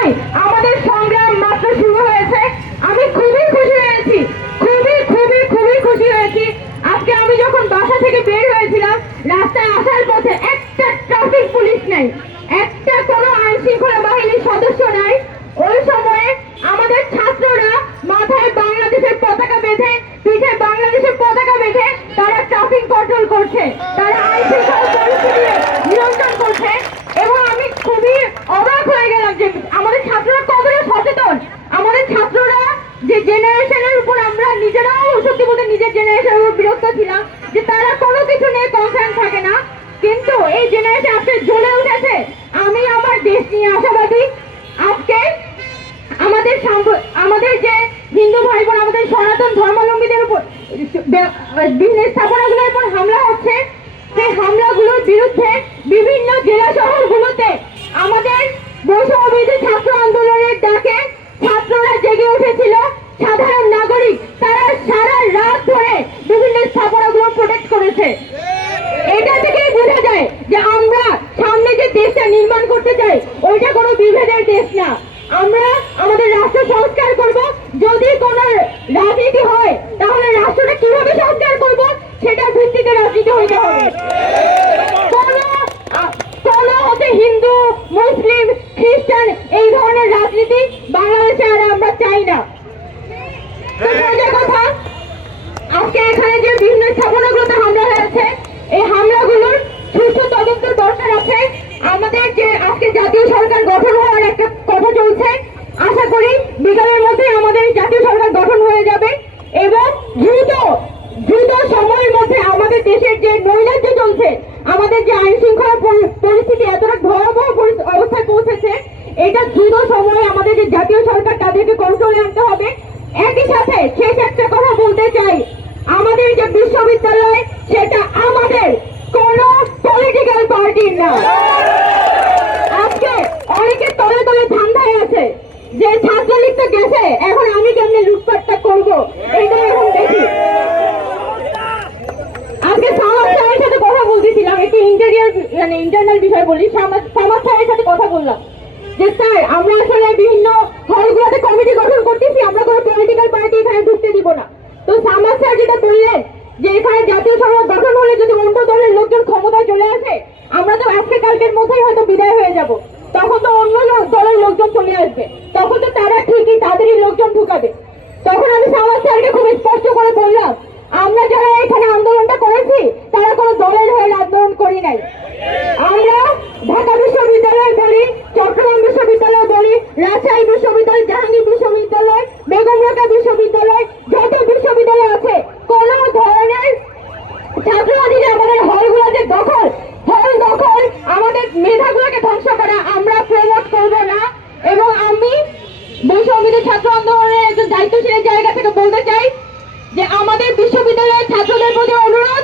নয়, আমাদের সংগ্রাম মাত্র শুরু হয়েছে। আমি খুবই খুশি হয়েছি, খুবই খুবই খুবই খুশি হয়েছি। আজকে আমি যখন বাসা থেকে বের হয়েছিলাম, রাস্তায় আসার পথে একটা ট্রাফিক পুলিশ নাই, একটা কোনো আইন শৃঙ্খলা বাহিনীর সদস্য নাই। ওই সময়ে আমাদের ছাত্ররা মাথায় বাংলাদেশের পতাকা বেঁধে, পিঠে বাংলাদেশের পতাকা বেঁধে তারা ট্রাফিক কন্ট্রোল করছে, তারা আইন শৃঙ্খলা পরিস্থিতি নিয়ন্ত্রণ করছে। এবং আমি খুবই অবাক হয়ে গেলাম যে আমাদের ছাত্ররা কতটা সচেতন। আমাদের ছাত্ররা যে জেনারেশনের উপর আমরা নিজেরাও সত্যি বলতে নিজের জেনারেশনের উপর বিরক্ত ছিলাম যে তারা কোনো কিছু নিয়ে কনসার্ন থাকে না, কিন্তু এই জেনারেশন আজকে জ্বলে উঠেছে। আমি আমার দেশ নিয়ে আশাবাদী। আজকে আমাদের যে হিন্দু ভাই বোন, আমাদের সনাতন ধর্মাবলম্বীদের উপর বিভিন্ন স্থাপনাগুলোর উপর হামলা হচ্ছে, সেই হামলাগুলোর বিরুদ্ধে বিভিন্ন জেলা শহরগুলোতে আমাদের বৈষম্যবিরোধী ছাত্র আন্দোলনের ডাকে ছাত্ররা জেগে উঠেছিল। সাধারণ নাগরিক তারা সারা রাত ধরে বিভিন্ন স্থাপনাগুলো প্রোটেক্ট করেছে। এটা থেকেই বোঝা যায় যে আমরা সামনে যে দেশটা নির্মাণ করতে চাই ওইটা কোনো বিভেদের দেশ না। আমরা আমাদের রাষ্ট্র সংস্কার করব। যদি কোনো রাজনীতি হয় তাহলে রাষ্ট্রটা কিভাবে সংস্কার করব সেটার ভিত্তিতে রাজনীতি হইতে হবে। কোনো হতে হিন্দু, মুসলিম, খ্রিস্টান এই ধরনের রাজনীতি বাংলাদেশে আর আমরা চাই না। কথা, আজকে এখানে যে বিভিন্ন স্থাপনাগুলোতে হামলা হয়েছে, এই হামলাগুলোর সুষ্ঠু তদন্তের দরকার আছে। আমাদের যে আজকে জাতীয় সরকার গঠন হওয়ার একটা কথা চলছে, আশা করি বিকালের মধ্যে আমাদের জাতীয় সরকার গঠন হয়ে যাবে এবং দ্রুত সময়ের মধ্যে আমাদের দেশের যে নৈরাজ্য চলছে, আমাদের যে আইন শৃঙ্খলা পরিস্থিতি এতটা ভয়াবহ অবস্থায় পৌঁছেছে, এটা দ্রুত সময়ে আমাদের যে জাতীয় সরকার তাদেরকে কন্ট্রোলে আনতে হবে। একই সাথে শেষ একটা কথা বলতে চাই, আমাদের যে বিশ্ববিদ্যালয় সেটা আমাদের কোন পলিটিক্যাল পার্টির না। আজকে অনেকে তলে তলে ধান্দায় আছে যে ছাত্রলীগ তো গেছে, এখন আমি কেমনে লুটপাটটা করবো, এইটাই এখন দেখি। আজকে সামাদ সাহেবের সাথে কথা বলতেছিলাম, একটু ইন্টারনাল বিষয় বলি। সামাদ সাহেবের সাথে কথা বললাম যে স্যার আমরা আসলে বিভিন্ন হলগুলোতে কমিটি গঠন করতেছি, আমরা কোনো পলিটিক্যাল পার্টি এখানে ঢুকতে দিব না। তো সামাদ স্যার যেটা বললেন যে এখানে জাতীয় সরকার গঠন হলে যদি অন্য দলের লোকজন ক্ষমতায় চলে আসে, আমরা তো আজকে কালকের মধ্যেই হয়তো বিদায় হয়ে যাব, তখন তো অন্য দলের লোকজন চলে আসবে, তখন তো তারা ঠিকই তাদেরই লোকজন ঢুকাবে। তখন আমি সামাদ স্যারকে খুব স্পষ্ট করে বললাম, আমরা যারা এখানে আন্দোলনটা করেছি তারা কোনো দলের হয়ে আন্দোলন করি নাই। আমরা ঢাকা বিশ্ববিদ্যালয় বলি, চট্টগ্রাম বিশ্ববিদ্যালয় বলি, রাজশাহী বিশ্ববিদ্যালয়, জাহাঙ্গীর বিশ্ববিদ্যালয়, বেগম রোকেয়া বিশ্ববিদ্যালয়, যত বিশ্ববিদ্যালয় আছে, কোন ধরনের ছাত্রবাদীরা আমাদের হলগুলোতে হল দখল, আমাদের মেধাগুলোকে ধ্বংস করা আমরা প্রমোট করব না। এবং আমি বৈষম্যবিরোধী ছাত্র আন্দোলনের একজন দায়িত্বশীলের জায়গা থেকে বলতে চাই যে আমাদের বিশ্ববিদ্যালয়ের ছাত্রদের প্রতি অনুরোধ,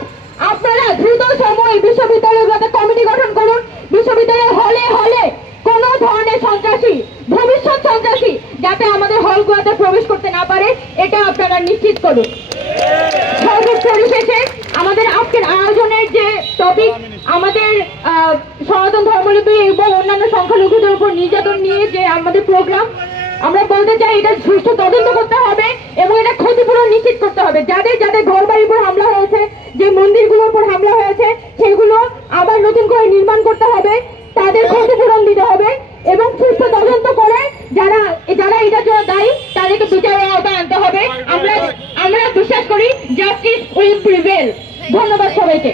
আপনারা দ্রুত সময় বিশ্ববিদ্যালয়গুলোতে কমিটি গঠন করুন। বিশ্ববিদ্যালয়ের হলে হলে কোন ধরনের সন্ত্রাসী, ভবিষ্যৎ সন্ত্রাসী যাতে আমাদের হলগুলোতে প্রবেশ করতে না পারে, এটা আপনারা নিশ্চিত করুন। সর্বপরিশেষে আমাদের আজকের আয়োজনের যে টপিক, আমাদের সনাতন ধর্মাবলম্বী এবং অন্যান্য সংখ্যালঘুদের উপর নির্যাতন নিয়ে যে আমাদের প্রোগ্রাম, আমরা বলতে চাই এটা সুষ্ঠু তদন্ত করতে হবে এবং এটা ক্ষতিপূরণ নিশ্চিত করতে হবে। যাদের যাদের ঘর বাড়ির উপর হামলা হয়েছে, যে মন্দিরগুলোর উপর হামলা হয়েছে, সেগুলো আবার নতুন করে নির্মাণ করতে হবে, তাদের ক্ষতিপূরণ দিতে হবে এবং সুষ্ঠু তদন্ত করে যারা এটার জন্য দায়ী তাদেরকে বিচারের আওতায় আনতে হবে। আমরা বিশ্বাস করি জাস্টিস উইল প্রিভেল। ধন্যবাদ সবাইকে।